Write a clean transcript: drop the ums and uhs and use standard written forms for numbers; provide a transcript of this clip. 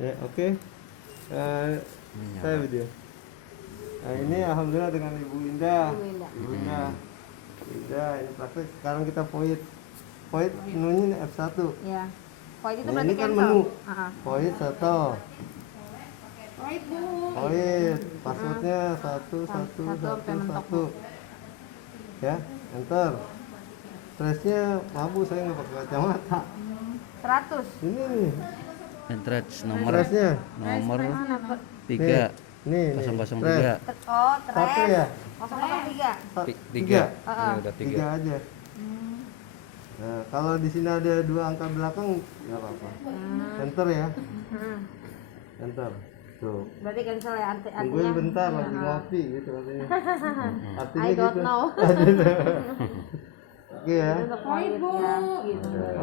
Ya, oke. Saya video. Nah, ini alhamdulillah dengan Ibu Indah. Ibu Indah. Ini praktek. Sekarang kita void. Void menunya ini F1. Ya. Void itu Nah, berarti ini kan cancel. menu. Void satu. Void, Bu. Void. Passwordnya 11111. Ya, enter. Stressnya mabu, saya nggak pakai kacamata. 100. Ini nih. Entrance nomor Stressnya. nomor Mana? 3 Nih. 003. Oh, Satu tres. ya? 003. 3. Heeh. Ini udah 3. Tiga aja. Nah, kalau di sini ada 2 angka belakang nggak apa-apa. Enter ya. Enter. Tuh. Berarti cancel ya Tungguin bentar lagi ngopi gitu artinya. Artinya I don't gitu. know. Oke ya. Void, Bu. Gitu.